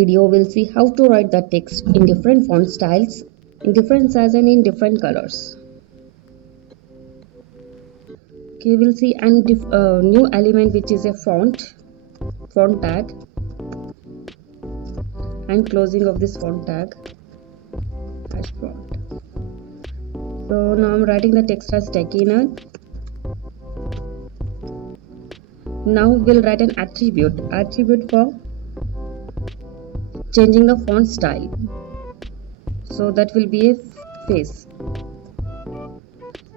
video, we'll see how to write the text in different font styles, in different size and in different colors. Okay, we'll see a new element which is a font tag, and closing of this font tag as font. So now I'm writing the text as techinerd. Now we'll write an attribute for changing the font style. So that will be a face.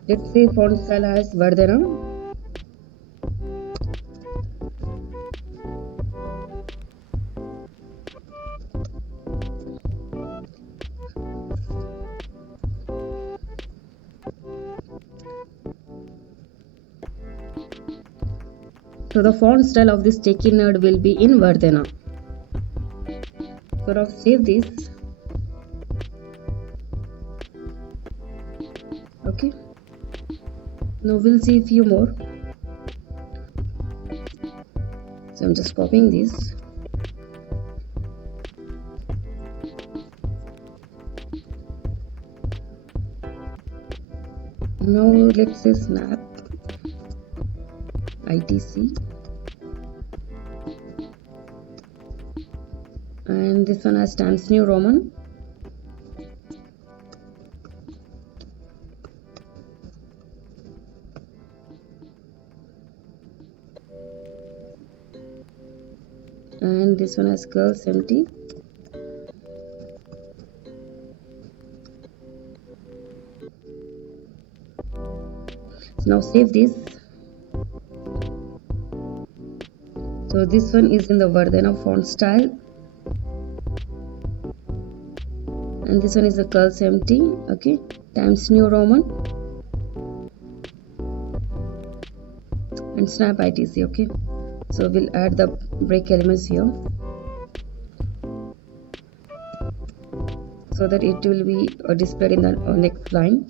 Let's say font style as Vardhana. So the font style of this techinerd will be in Vardhana. So now save this. Okay. Now we'll see a few more. So I'm just copying this. Now let's say snap ITC, and this one has Times New Roman. And this one has Girls Empty. So now save this. So this one is in the Vardhana font style, and this one is the Girls Empty. Okay, Times New Roman and Snap ITC. Okay, so we'll add the break elements here so that it will be displayed in the next line.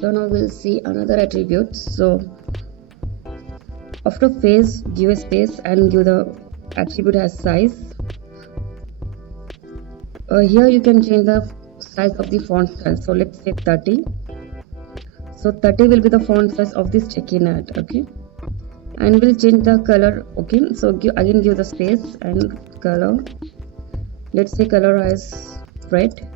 So now we'll see another attribute. So after face, give a space and give the attribute as size. Here you can change the size of the font style. So let's say 30. So 30 will be the font size of this techinerd. Okay, and we'll change the color. Okay, so again give the space and color. Let's say color as red.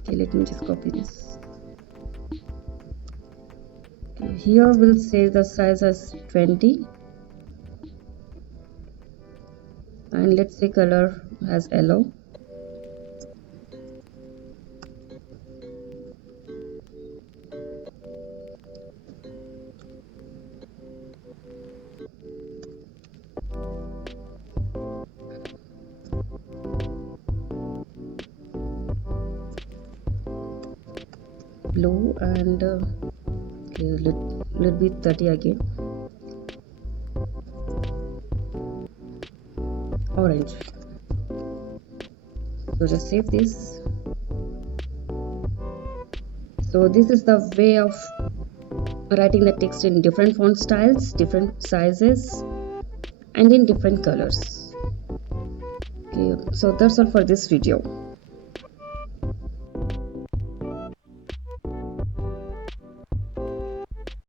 Okay, let me just copy this. Okay, here we'll say the size as 20, and let's say color as yellow. Blue, and okay, let be 30 again. Orange. So just save this. So this is the way of writing the text in different font styles, different sizes, and in different colors. Okay, so that's all for this video.